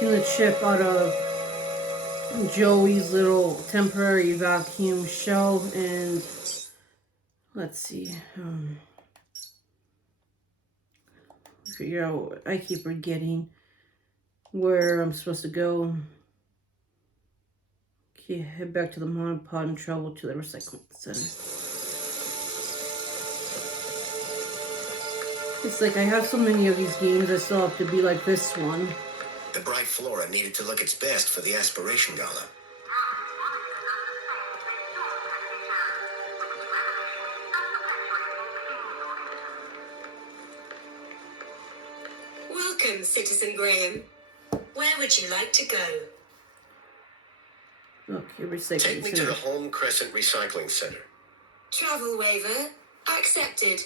taking the chip out of Joey's little temporary vacuum shell, and let's see, figure out. I keep forgetting where I'm supposed to go. Okay, head back to the monopod and travel to the recycling center. It's like I have so many of these games, I still have to be like this one. The bright Flora needed to look its best for the aspiration gala. Welcome, Citizen Graham. Where would you like to go? Okay, recycling Take me center. to the Home Crescent Recycling Center. Travel waiver accepted.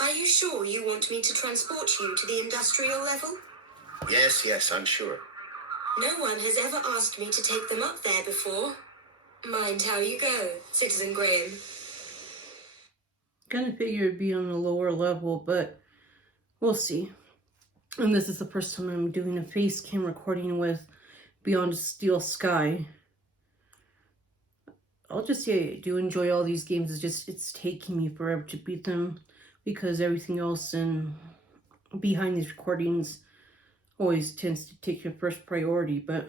Are you sure you want me to transport you to the industrial level? Yes, I'm sure. No one has ever asked me to take them up there before. Mind how you go, Citizen Graham. Kind of figured it'd be on a lower level, but we'll see. And this is the first time I'm doing a face cam recording with Beyond Steel Sky. I'll just say I do enjoy all these games. It's taking me forever to beat them because everything else in behind these recordings always tends to take your first priority, but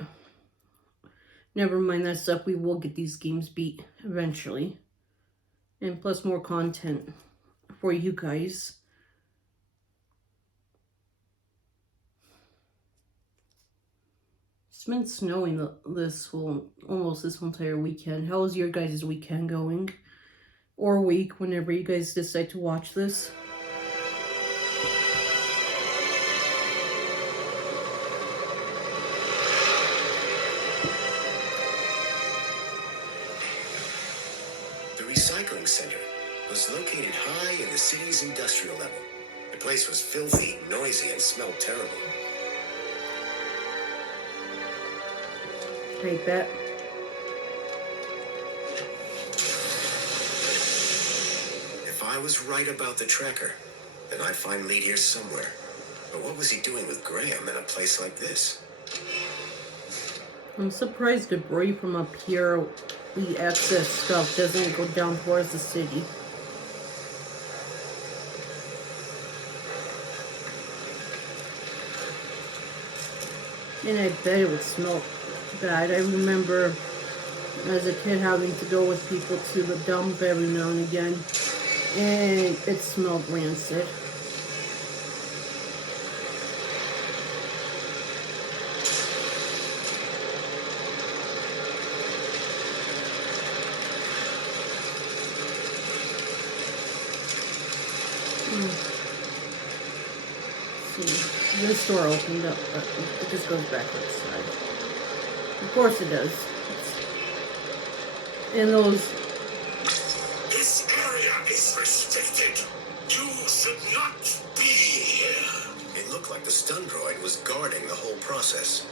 never mind that stuff. We will get these games beat eventually. And plus more content for you guys. It's been snowing almost this whole entire weekend. How is your guys' weekend going? Or week, whenever you guys decide to watch this? The recycling center was located high in the city's industrial level. The place was filthy, noisy, and smelled terrible. I bet. If I was right about the tracker, then I'd find Lead here somewhere. But what was he doing with Graham in a place like this? I'm surprised debris from up here, the excess stuff, doesn't go down towards the city. And I bet it would smell bad. I remember as a kid having to go with people to the dump every now and again, and it smelled rancid. See, this door opened up, but it just goes back outside. Of course it does. And those... This area is restricted. You should not be here. It looked like the stun droid was guarding the whole process.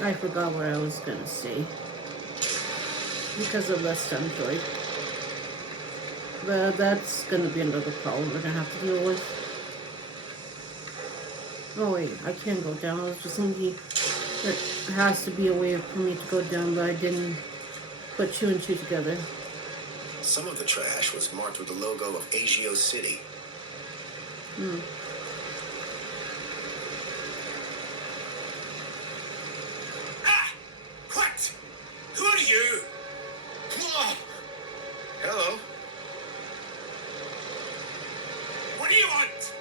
I forgot what I was gonna say. Because of the stun droid. But that's gonna be another problem we're gonna have to deal with. Oh wait, I can't go down. I was just thinking there has to be a way for me to go down, but I didn't put two and two together. Some of the trash was marked with the logo of Agio City. What? Who are you? Whoa. Hello? What do you want?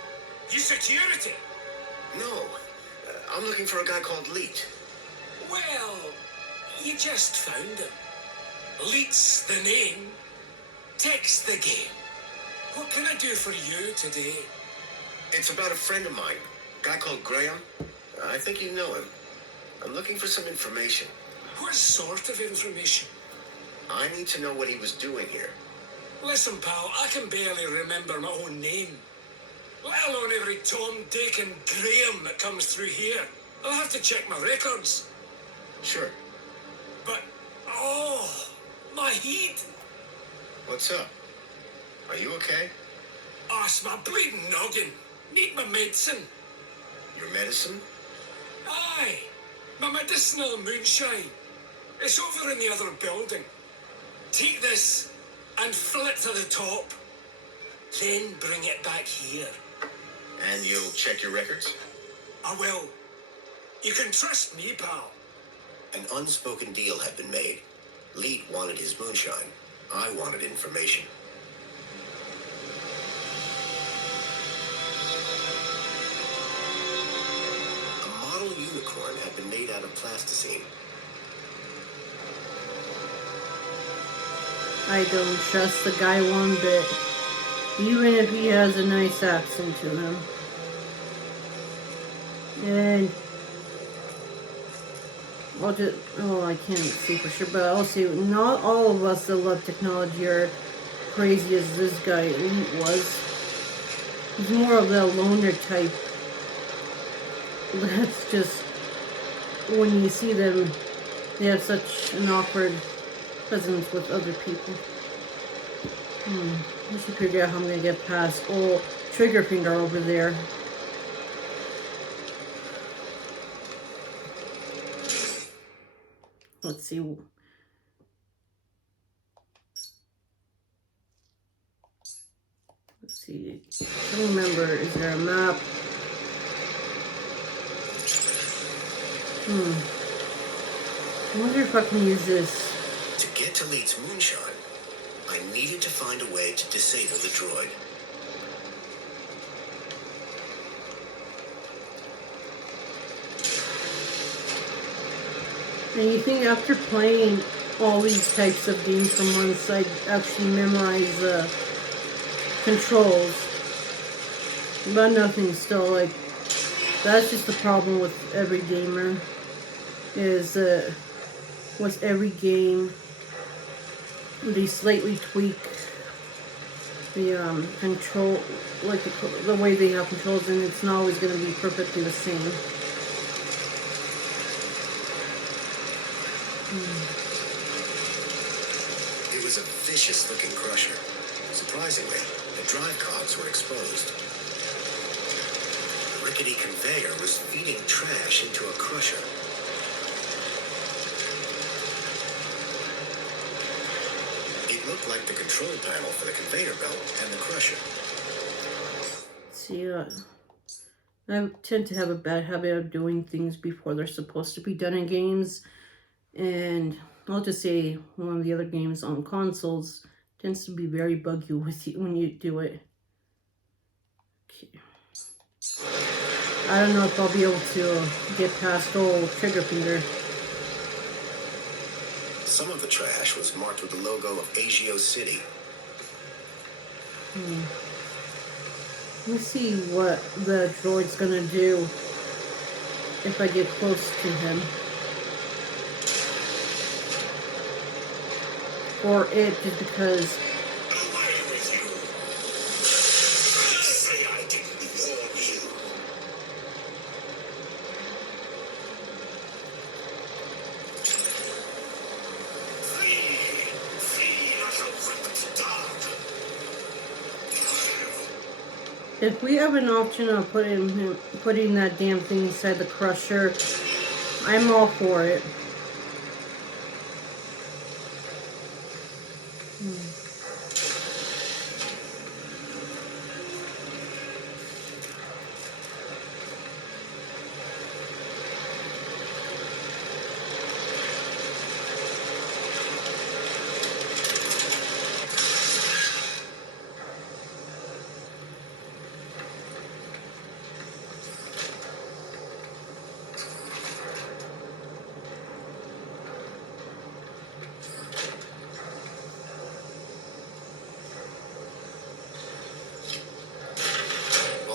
You security? No. I'm looking for a guy called Leet. Well, you just found him. Leet's the name. Tech's the game. What can I do for you today? It's about a friend of mine, a guy called Graham. I think you know him. I'm looking for some information. What sort of information? I need to know what he was doing here. Listen, pal, I can barely remember my own name. Let alone every Tom, Dick, and Graham that comes through here. I'll have to check my records. Sure. But, oh, my head. What's up? Are you okay? Ask my bleeding noggin. Need my medicine. Your medicine? Aye, my medicinal moonshine. It's over in the other building. Take this and fill it to the top. Then bring it back here. And you'll check your records? I will. You can trust me, pal. An unspoken deal had been made. Leet wanted his moonshine. I wanted information. A model unicorn had been made out of plasticine. I don't trust the guy one bit, even if he has a nice accent to him. And I can't see for sure, but I'll say not all of us that love technology are crazy as this guy Elite was. He's more of the loner type. That's just, when you see them, they have such an awkward presence with other people. I should figure out how I'm gonna get past old Trigger Finger over there. Let's see. Let's see. I don't remember. Is there a map? I wonder if I can use this. To get to Leet's moonshine, I needed to find a way to disable the droid. And you think after playing all these types of games from once, I'd actually memorize the controls. But nothing still, like, that's just the problem with every gamer, is with every game, they slightly tweak the control, like the way they have controls, and it's not always going to be perfectly the same. It was a vicious-looking crusher. Surprisingly, the drive cogs were exposed. The rickety conveyor was feeding trash into a crusher. It looked like the control panel for the conveyor belt and the crusher. See, I tend to have a bad habit of doing things before they're supposed to be done in games. And I'll just say one of the other games on consoles tends to be very buggy with you when you do it. Okay. I don't know if I'll be able to get past old Trigger Finger. Some of the trash was marked with the logo of Agio City. Let me see what the droid's gonna do if I get close to him. Or it, just because. Away with you! Say I didn't warn you. Flee, little whipped dog. If we have an option of putting that damn thing inside the crusher, I'm all for it.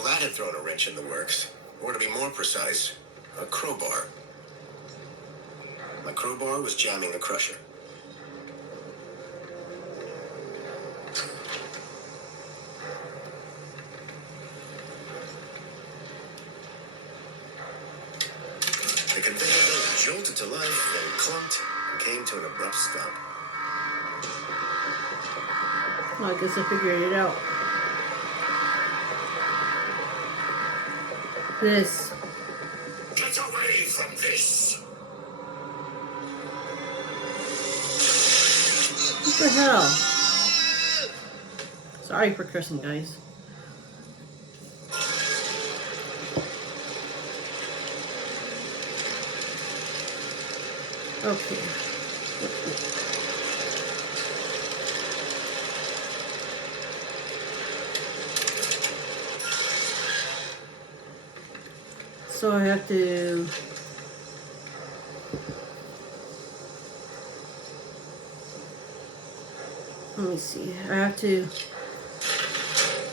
That had thrown a wrench in the works. Or to be more precise, a crowbar. My crowbar was jamming the crusher. The conveyor belt jolted to life, then clunked and came to an abrupt stop. Well, I guess I figured it out. This. Get away from this! What the hell? Sorry for cursing, guys. Okay. So I have to... Let me see. I have to...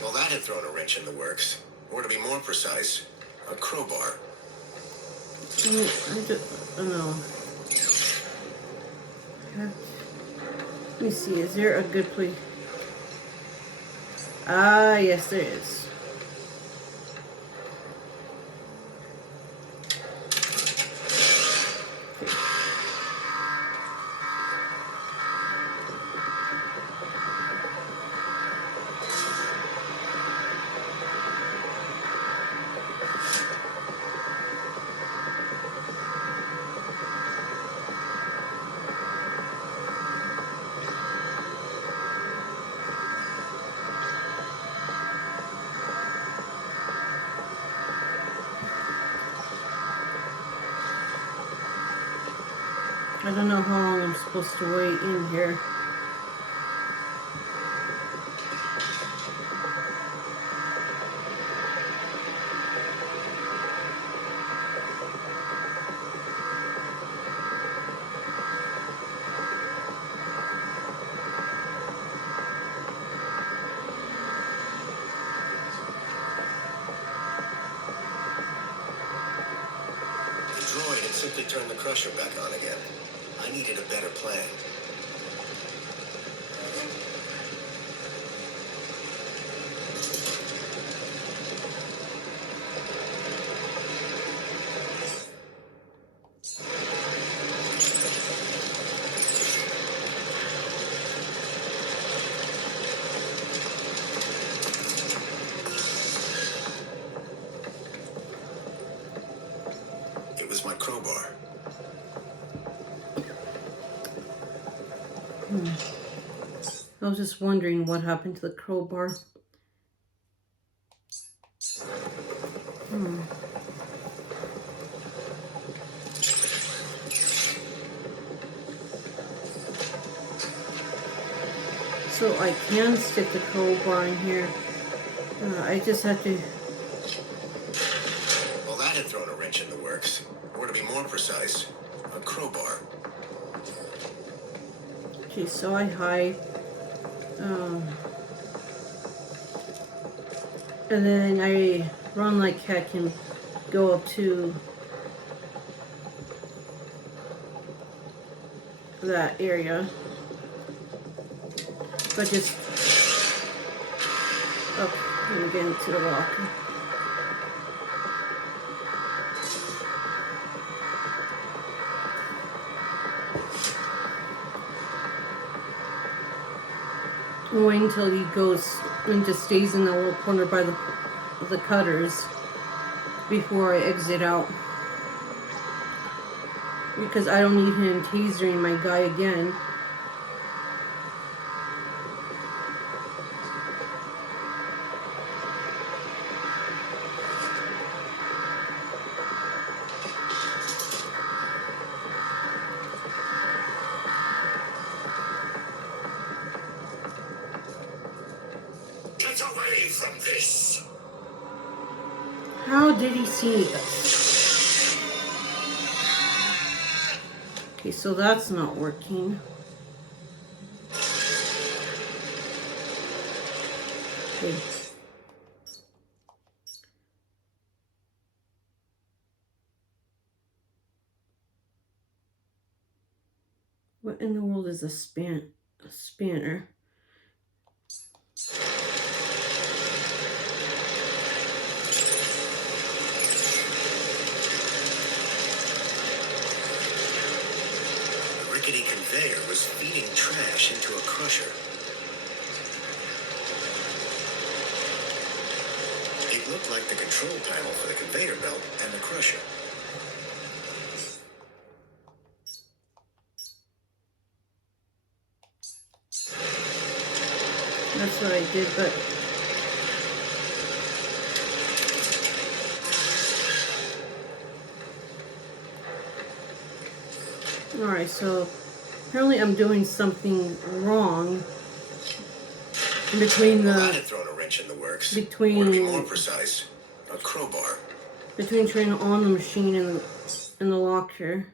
Well, that had thrown a wrench in the works. Or to be more precise, a crowbar. I don't know. Let me see. Is there a good place? Ah, yes, there is. I don't know how long I'm supposed to wait in here. The droid had simply turned the crusher back on again. I needed a better plan. It was my crowbar. I was just wondering what happened to the crowbar. So I can stick the crowbar in here. I just have to... Well, that had thrown a wrench in the works. Or to be more precise, a crowbar. Okay, so I hide. And then I run like heck and go up to that area. But just up and again to the locker. Wait until he goes and just stays in the little corner by the cutters before I exit out. Because I don't need him tasering my guy again. Get away from this! How did he see us? Okay, so that's not working. Okay. What in the world is a spanner? The rickety conveyor was feeding trash into a crusher. It looked like the the control panel for the conveyor belt and the crusher. That's what I did, but alright, so apparently I'm doing something wrong between Well, that the had thrown a wrench in the works. between- Or to be more precise, a crowbar. between turning on the machine and the locker.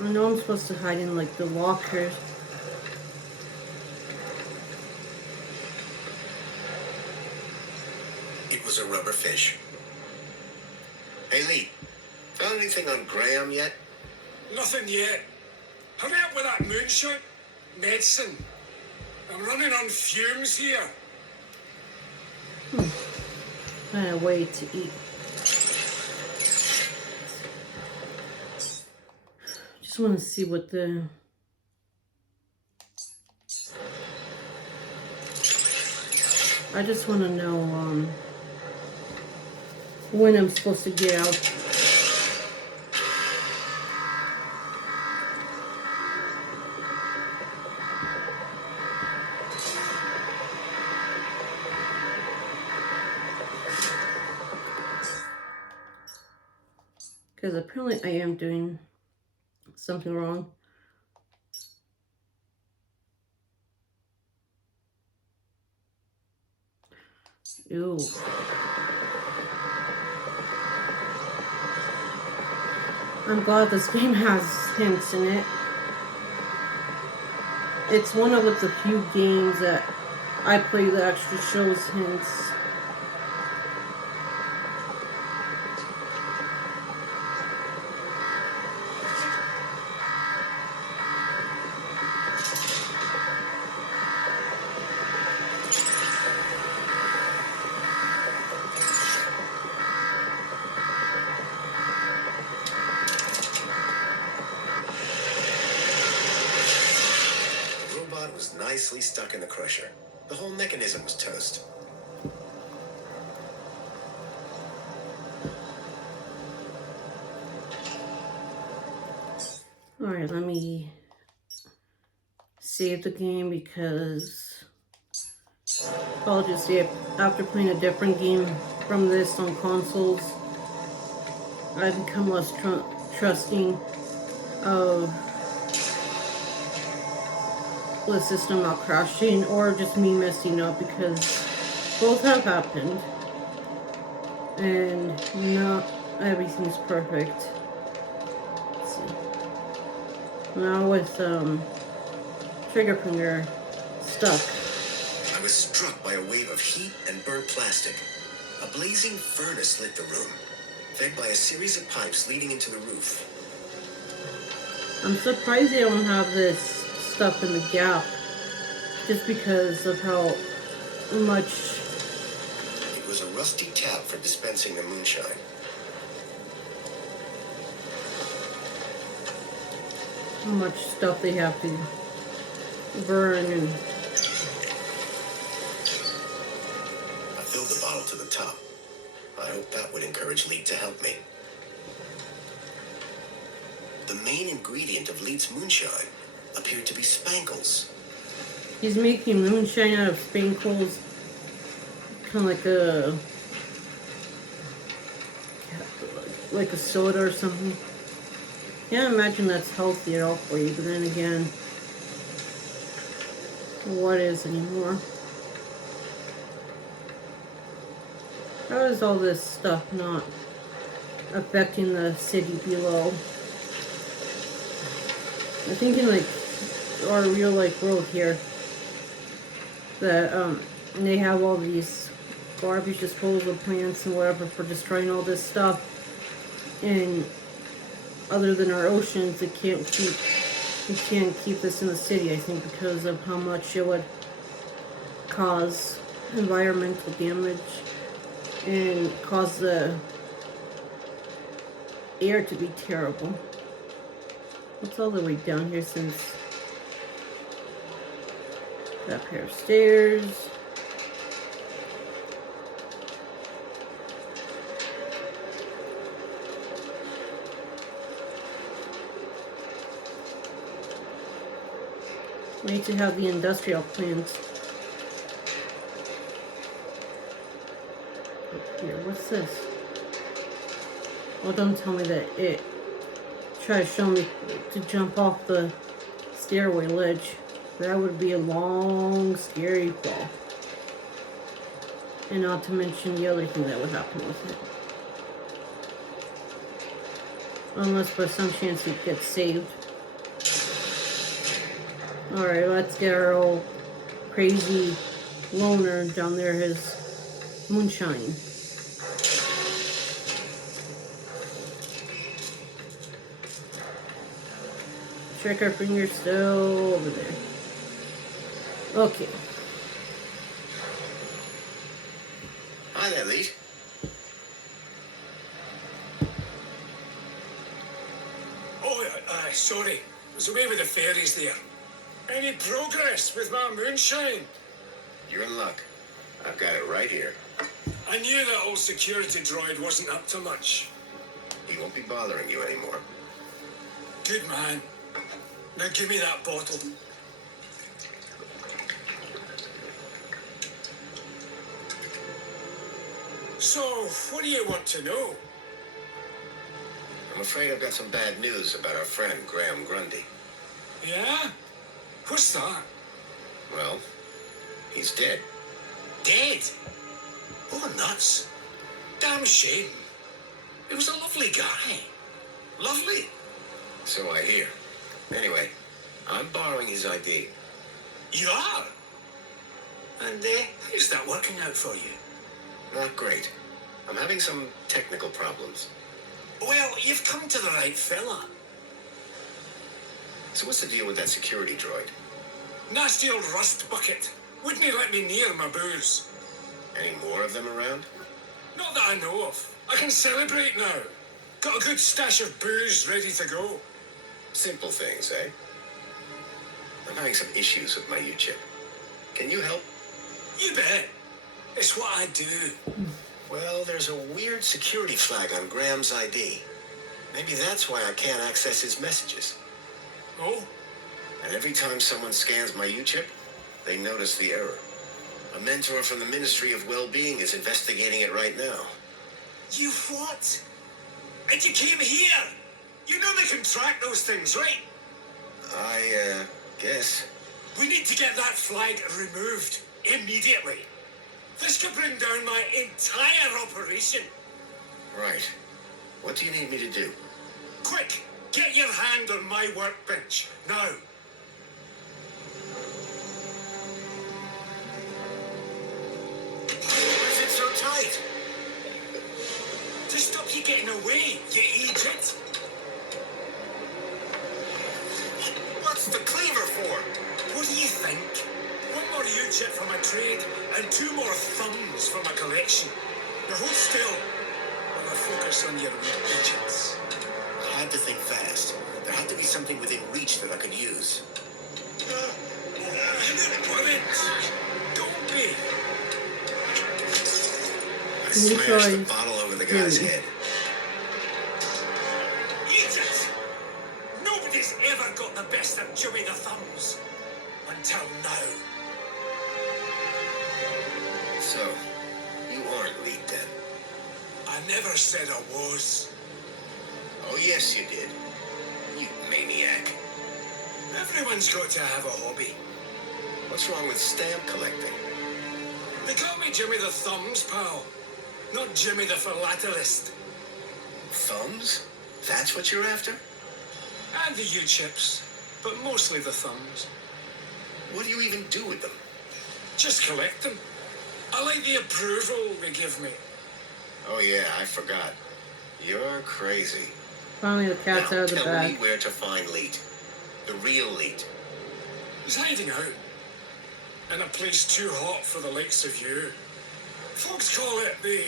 I know I'm supposed to hide in like the lockers. It was a rubber fish. Hey, Lee, found anything on Graham yet? Nothing yet. Hurry up with that moonshine. Medicine. I'm running on fumes here. I had a way to eat. Just want to see what the I just want to know when I'm supposed to get out. Because apparently I am doing something wrong. Ew. I'm glad this game has hints in it. It's one of the few games that I play that actually shows hints. The robot was nicely stuck in the crusher. The whole mechanism was toast. Alright, let me save the game because I'll just say after playing a different game from this on consoles, I've become less trusting of the system not crashing or just me messing up, because both have happened and not everything's perfect. Let's see. Now with trigger finger stuck. I was struck by a wave of heat and burnt plastic. A blazing furnace lit the room, fed by a series of pipes leading into the roof. I'm surprised they don't have this stuff in the gap, just because of how much It was a rusty tap for dispensing the moonshine. stuff they have to burn. And I filled the bottle to the top. I hope that would encourage Leet to help me. The main ingredient of Leet's moonshine appeared to be spankles. he's making moonshine out of spankles, kind of like a soda or something. Can't imagine that's healthy at all for you, but then again, what is anymore? How is all this stuff not affecting the city below? I'm thinking like our real life world here, that they have all these garbage disposal plants and whatever for destroying all this stuff, and other than our oceans, we can't keep this in the city, I think, because of how much it would cause environmental damage and cause the air to be terrible. What's all the way down here, since That pair of stairs. We need to have the industrial plant. Up here, what's this? Oh, don't tell me that it tried to show me to jump off the stairway ledge. That would be a long, scary fall. And not to mention the other thing that would happen with it. Unless by some chance it gets saved. Alright, let's get our old crazy loner down there his moonshine. Check our fingers still over there. Okay. Hi there, Leet. Oh, sorry. I was away with the fairies there. Any progress with my moonshine? You're in luck. I've got it right here. I knew that old security droid wasn't up to much. He won't be bothering you anymore. Good man. Now give me that bottle. So, what do you want to know? I'm afraid I've got some bad news about our friend, Graham Grundy. Yeah? What's that? Well, he's dead. Dead? Oh, nuts. Damn shame. He was a lovely guy. Lovely. So I hear. Anyway, I'm borrowing his ID. You are? And how's that working out for you? Not great. I'm having some technical problems. Well, you've come to the right fella. So what's the deal with that security droid? Nasty old rust bucket. Wouldn't he let me near my booze? Any more of them around? Not that I know of. I can celebrate now. Got a good stash of booze ready to go. Simple things, eh? I'm having some issues with my U-chip. Can you help? You bet. It's what I do. Well, there's a weird security flag on Graham's ID. Maybe that's why I can't access his messages. Oh? And every time someone scans my U-chip, they notice the error. A mentor from the Ministry of Well-Being is investigating it right now. You what? And you came here? You know they can track those things, right? I guess. We need to get that flag removed immediately. This could bring down my entire operation. Right. What do you need me to do? Quick, get your hand on my workbench, now. Why is it so tight? To stop you getting away, you idiot. What's the cleaver for? What do you think? One more U-chip for my trade, and 2 more thumbs for my collection. Now hold still, while I focus on your digits. I had to think fast. There had to be something within reach that I could use. Worried? Don't be. I Can you smashed the try- bottle over the guy's Really? head. Idiot! Nobody's ever got the best of Jimmy the Thumbs. Until now. So, you aren't Leet then? I never said I was. Oh, yes, you did. You maniac. Everyone's got to have a hobby. What's wrong with stamp collecting? They call me Jimmy the Thumbs, pal. Not Jimmy the Philatelist. Thumbs? That's what you're after? And the U-chips, but mostly the thumbs. What do you even do with them? Just collect them. I like the approval they give me. Oh, yeah, I forgot. You're crazy. Finally, the cat's Now, out of the tell bag. me where to find Leet. The real Leet. He's hiding out. In a place too hot for the likes of you. Folks call it the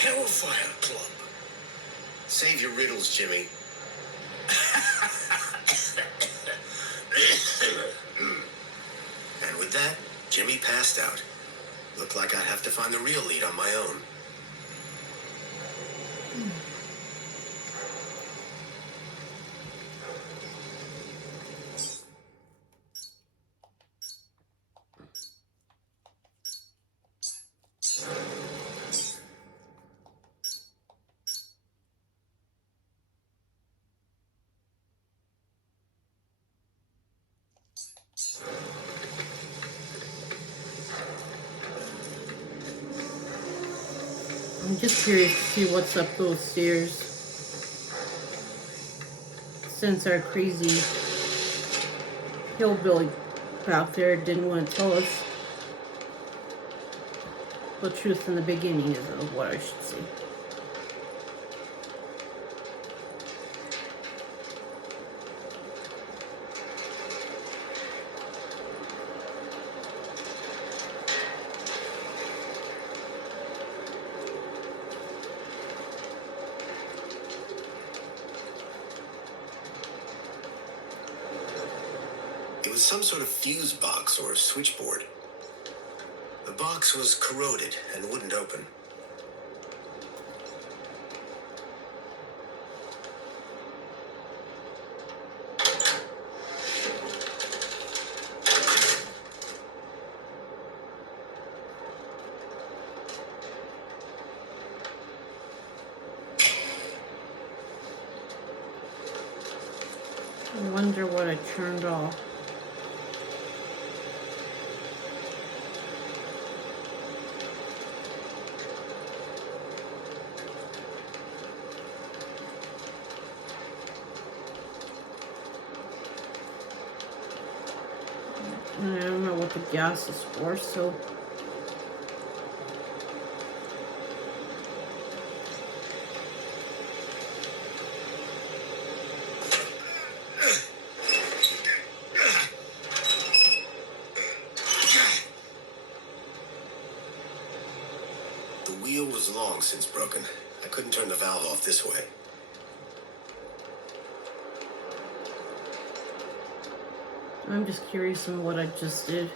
Hellfire Club. Save your riddles, Jimmy. Jimmy passed out. Looked like I'd have to find the real lead on my own. I'm just curious to see what's up those stairs. Since our crazy hillbilly out there didn't want to tell us the truth in the beginning is what I should say. It was some sort of fuse box or switchboard. The box was corroded and wouldn't open. I wonder what I turned off. I don't know what the gas is for, so The wheel was long since broken. I couldn't turn the valve off this way. I'm just curious on what I just did.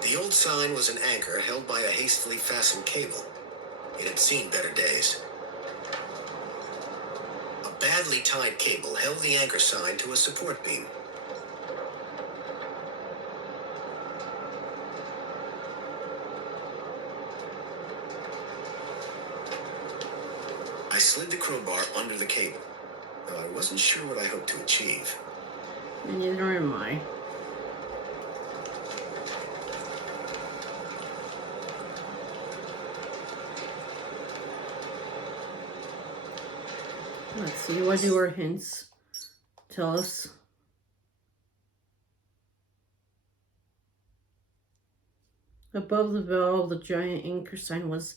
The old sign was an anchor held by a hastily fastened cable. It had seen better days. A badly tied cable held the anchor sign to a support beam. I slid the crowbar under the cable. Though I wasn't sure what I hoped to achieve. And neither am I. Let's see, what do our hints tell us? Above the valve, the giant anchor sign was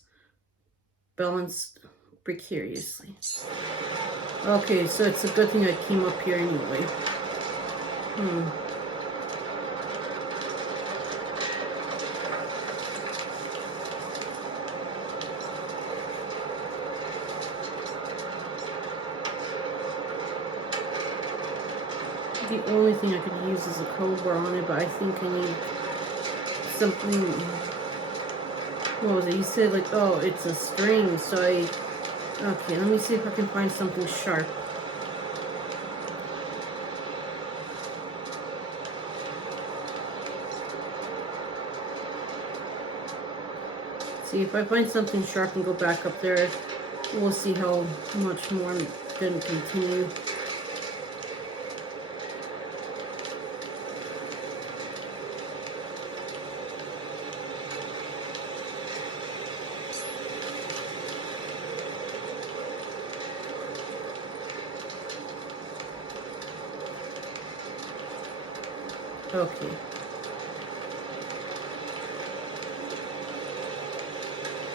balanced precariously. Okay, so it's a good thing I came up here anyway. The only thing I could use is a crowbar on it, but I think I need something. What was it? You said like, oh, it's a string, so okay, let me see if I can find something sharp. See, if I find something sharp and go back up there, we'll see how much more I'm going to continue. Okay.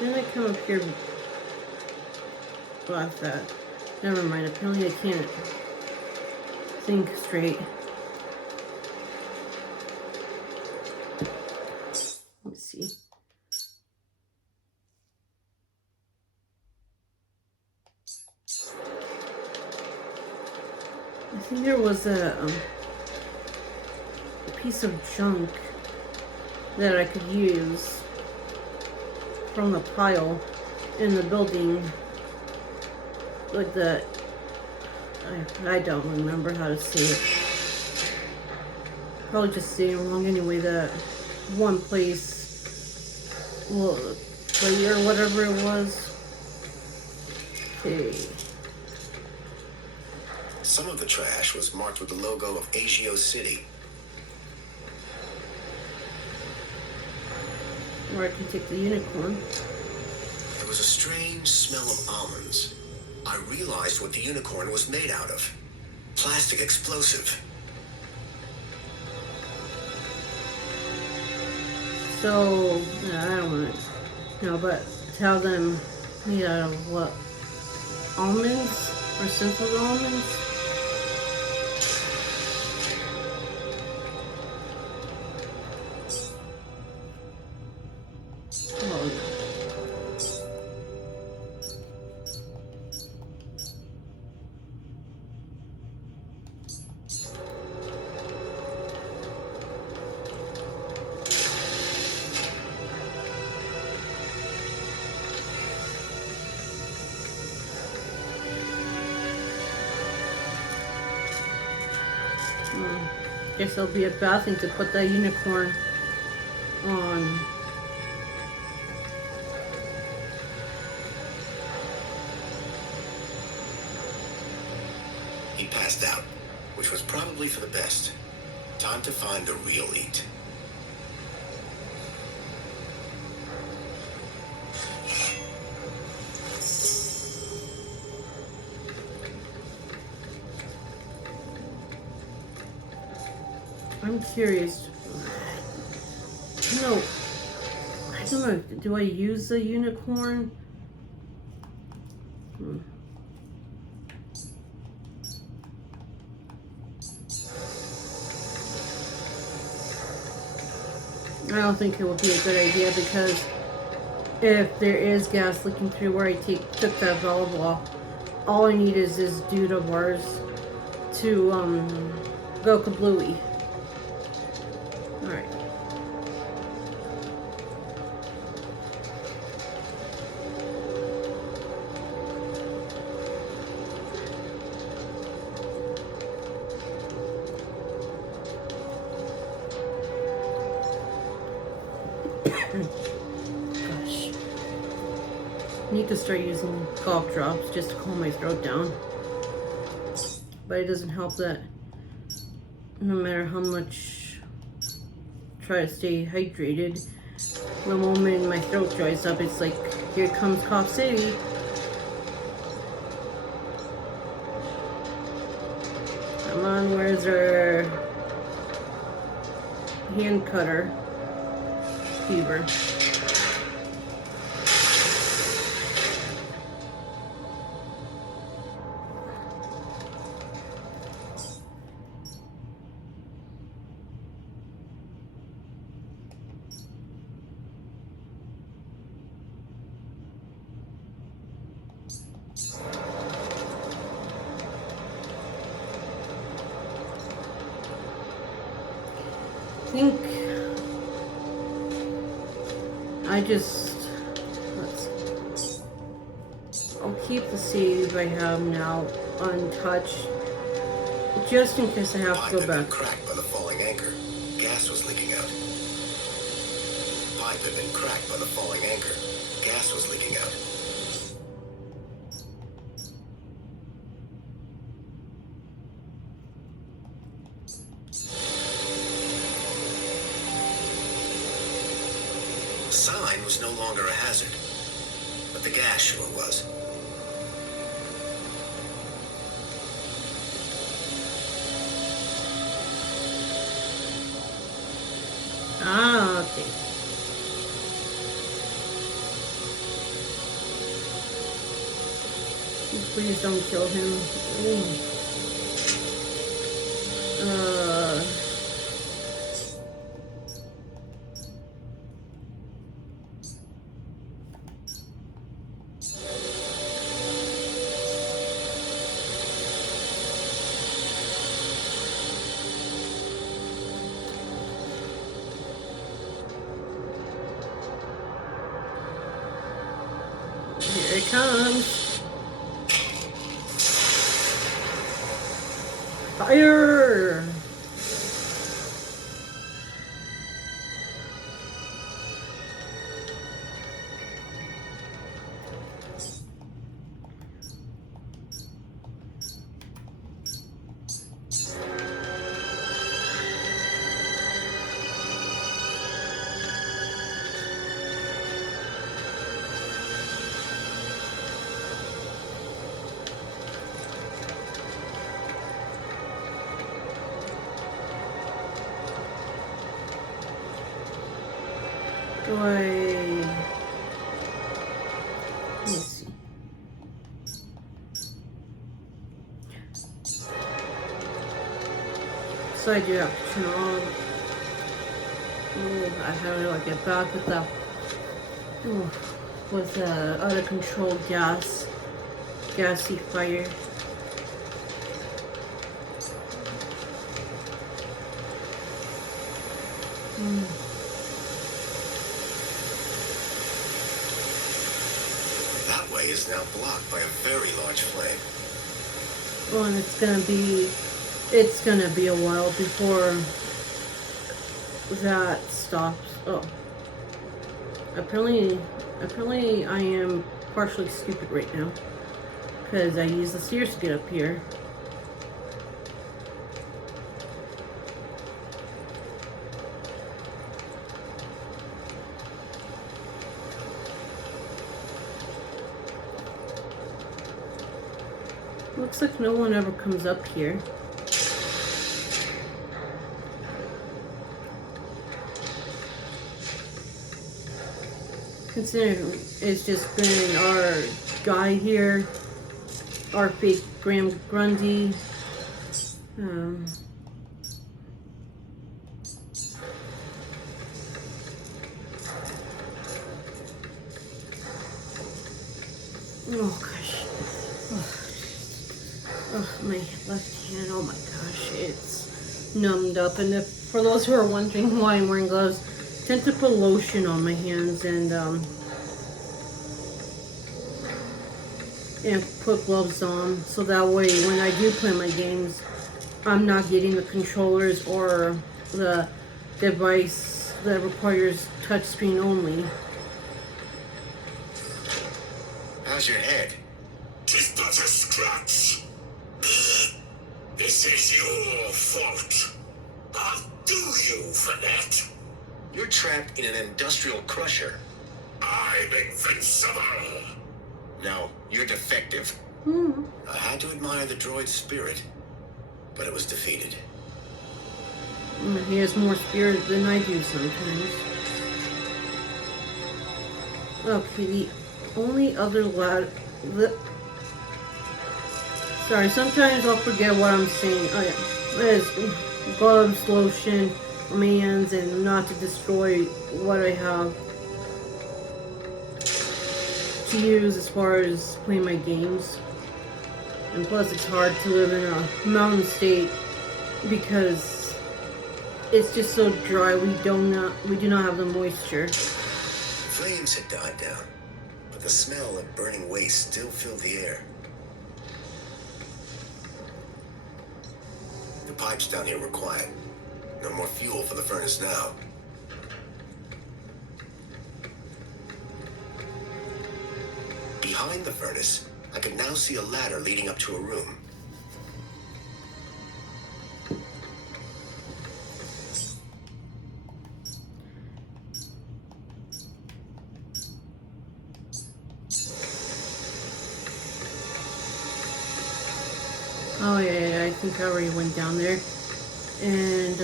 Then I come up here past that. Never mind, apparently I can't think straight. Let's see. think there was a piece of junk that I could use from the pile in the building. Like the... I don't remember how to say it. Probably just saying it wrong anyway. That one place, well, play or whatever it was. Okay. Some of the trash was marked with the logo of Agio City. Or I can take the unicorn. There was a strange smell of almonds. I realized what the unicorn was made out of. Plastic explosive. So, I don't want to know, but tell them made out of what? Almonds? Or simple almonds? Oh, guess it'll be a bad thing to put that unicorn on. He passed out, which was probably for the best. Time to find the real Eat. I'm curious. No, I don't know. Do I use the unicorn? I don't think it would be a good idea because if there is gas leaking through where I took that valve off, all I need is this dude of ours to go kablooey. Alright. Gosh. I need to start using cough drops just to calm my throat down. But it doesn't help that no matter how much I try to stay hydrated, the moment my throat dries up, it's like, here comes Cough City. Come on, where's our hand cutter? Fever. I think I'll keep the save I have now untouched, just in case I have to go Pipe had been back. cracked by the falling anchor. Gas was leaking out. Pipe had been cracked by the falling anchor. Gas was leaking out. The sign was no longer a hazard, but the gas sure was. Ah, okay. Please don't kill him. Ooh. Here it comes. Fire! Do I... Let me see. So I do have to turn on. Ooh, how do I get back with that? Ooh, with out of control gassy fire. That way is now blocked by a very large flame. Oh, and it's gonna be a while before that stops. Oh, apparently I am partially stupid right now because I use the stairs to get up here. Looks like no one ever comes up here. Considering it's just been our guy here, our fake Graham Grundy. Oh gosh. Oh, my left hand, oh my gosh, it's numbed up. And if, for those who are wondering why I'm wearing gloves, I tend to put lotion on my hands and put gloves on, so that way when I do play my games, I'm not getting the controllers or the device that requires touchscreen only. How's your head? 'Tis but a scratch. This is your fault. I'll do you for that. You're trapped in an industrial crusher. I'm invincible. No, you're defective. I had to admire the droid's spirit, but it was defeated. He has more spirit than I do sometimes. Okay, the only other sorry, sometimes I'll forget what I'm saying. Oh yeah, there's gloves, lotion on my hands, and not to destroy what I have to use as far as playing my games. And plus it's hard to live in a mountain state because it's just so dry. We do not have the moisture. Flames had died down, but the smell of burning waste still filled the air. The pipes down here were quiet. No more fuel for the furnace now. Behind the furnace, I could now see a ladder leading up to a room. Oh yeah, I think I already went down there. And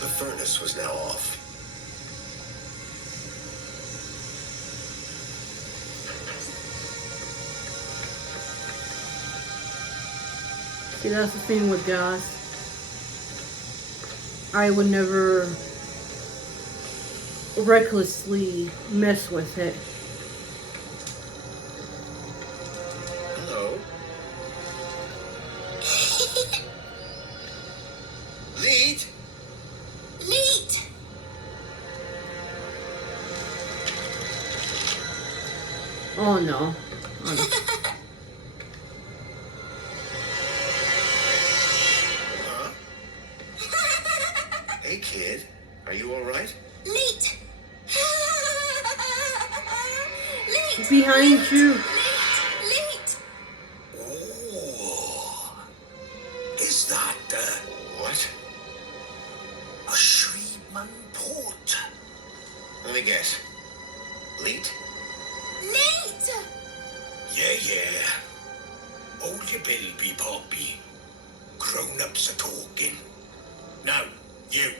The furnace was now off. see, that's the thing with gas. I would never recklessly mess with it. Hello? Lead? Leet! Oh no. Oh, no. Huh? Hey, kid. Are you all right? Leet! Leet! Behind Leet! you. Leet! Oh. Is that, What? a Shreeman port? Let me guess. Leet? Leet! Yeah. Hold your bilby, Poppy. Grown-ups are talking. Now, you.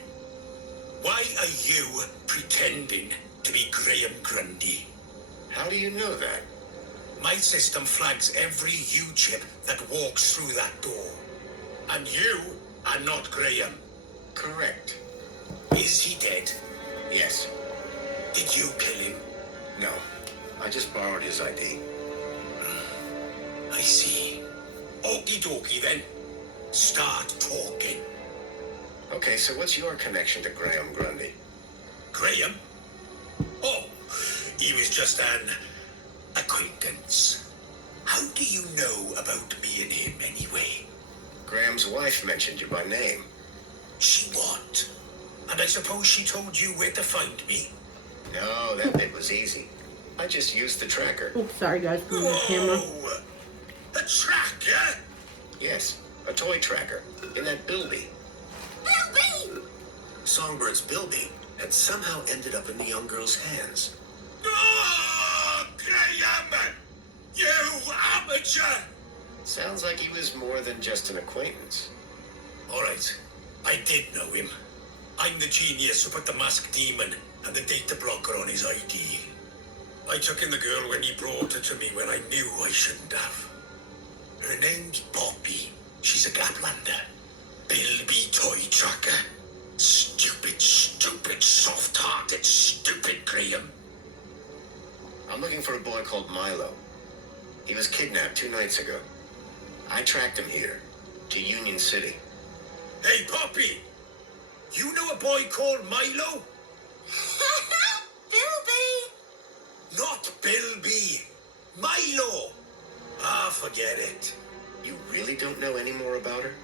Why are you pretending to be Graham Grundy? How do you know that? My system flags every U-chip that walks through that door. And you are not Graham. Correct. Is he dead? Yes. Did you kill him? No. I just borrowed his ID. I see. Okie dokie then. Start talking. Okay, so what's your connection to Graham Grundy? Graham? Oh, he was just an acquaintance. How do you know about me and him anyway? Graham's wife mentioned you by name. She what? And I suppose she told you where to find me? No, that bit was easy. I just used the tracker. Oh, sorry guys, from the camera. Whoa! A tracker? Yes, a toy tracker. In that Bilby. Bilby! Songbird's Bilby had somehow ended up in the young girl's hands. Oh, Graham! You amateur! Sounds like he was more than just an acquaintance. All right, I did know him. I'm the genius who put the masked demon and the data blocker on his ID. I took in the girl when he brought her to me when I knew I shouldn't have. Her name's Poppy. She's a Gaplander. Bilby toy tracker. Stupid, soft-hearted, stupid Graham. I'm looking for a boy called Milo. He was kidnapped 2 nights ago. I tracked him here, to Union City. Hey, Poppy! You know a boy called Milo? Bilby! Not Bilby. Milo! Ah, forget it. You really don't know any more about her?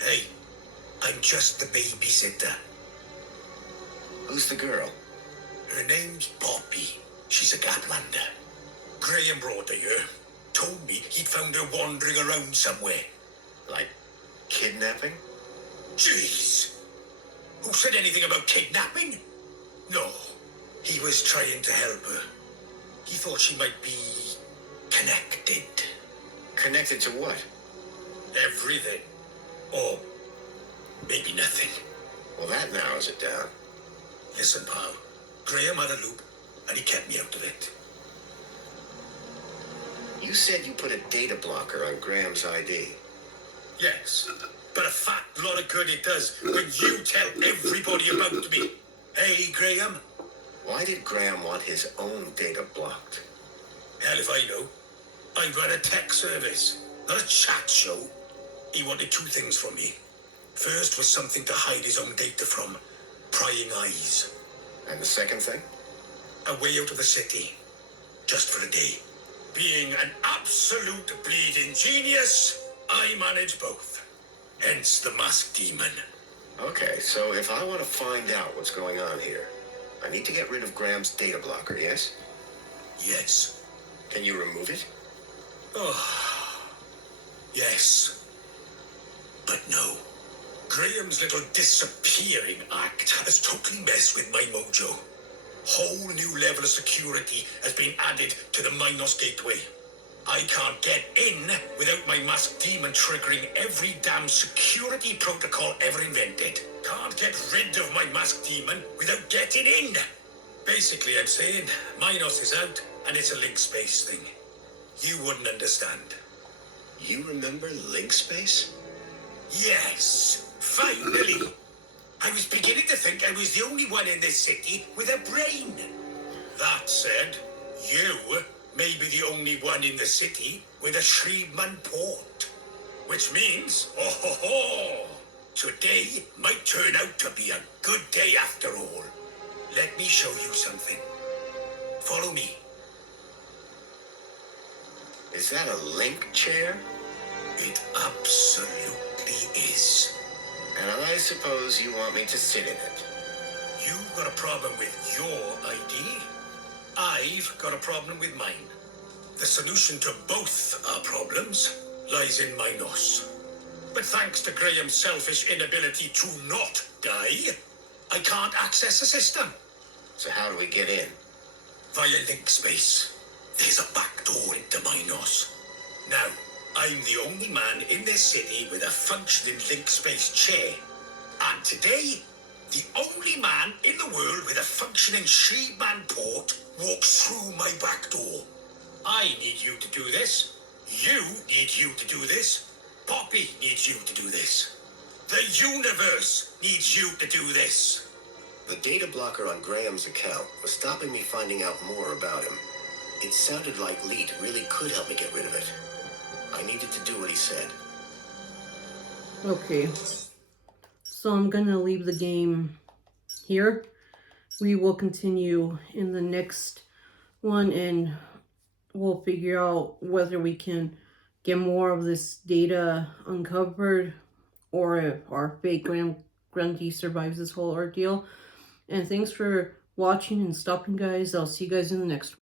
Hey, I'm just the babysitter. Who's the girl? Her name's Poppy. She's a Gaplander. Graham brought her here. Told me he'd found her wandering around somewhere. Like, kidnapping? Jeez! Who said anything about kidnapping? No, he was trying to help her. He thought she might be connected. Connected to what? Everything. Or maybe nothing. Well, that narrows it down. Listen, pal. Graham had a loop, and he kept me out of it. You said you put a data blocker on Graham's ID. Yes, but a fat lot of good it does when you tell everybody about me. Hey, Graham. Why did Graham want his own data blocked? Hell if I know. I run a tech service, not a chat show. He wanted 2 things from me. First was something to hide his own data from. Prying eyes. And the second thing? A way out of the city. Just for a day. Being an absolute bleeding genius, I manage both. Hence the masked demon. Okay, so if I want to find out what's going on here, I need to get rid of Graham's data blocker, yes? Yes. Can you remove it? Oh. Yes. But no. Graham's little disappearing act has totally messed with my mojo. Whole new level of security has been added to the Minos Gateway. I can't get in without my masked demon triggering every damn security protocol ever invented. Can't get rid of my masked demon without getting in. Basically, I'm saying Minos is out and it's a link space thing. You wouldn't understand. You remember Link Space? Yes, finally. I was beginning to think I was the only one in this city with a brain. That said, you may be the only one in the city with a Shreeman port. Which means, oh ho ho, today might turn out to be a good day after all. Let me show you something. Follow me. Is that a link chair? It absolutely is. And I suppose you want me to sit in it. You've got a problem with your ID. I've got a problem with mine. The solution to both our problems lies in my nose. But thanks to Graham's selfish inability to not die, I can't access the system. So how do we get in? Via link space. There's a back door into my nose. Now, I'm the only man in this city with a functioning link space chair. And today, the only man in the world with a functioning Sheepman port walks through my back door. I need you to do this. You need you to do this. Poppy needs you to do this. The universe needs you to do this. The data blocker on Graham's account was stopping me finding out more about him. It sounded like Leet really could help me get rid of it. I needed to do what he said. Okay. So I'm gonna leave the game here. We will continue in the next one and we'll figure out whether we can get more of this data uncovered or if our fake Grundy survives this whole ordeal. And thanks for watching and stopping, guys. I'll see you guys in the next one.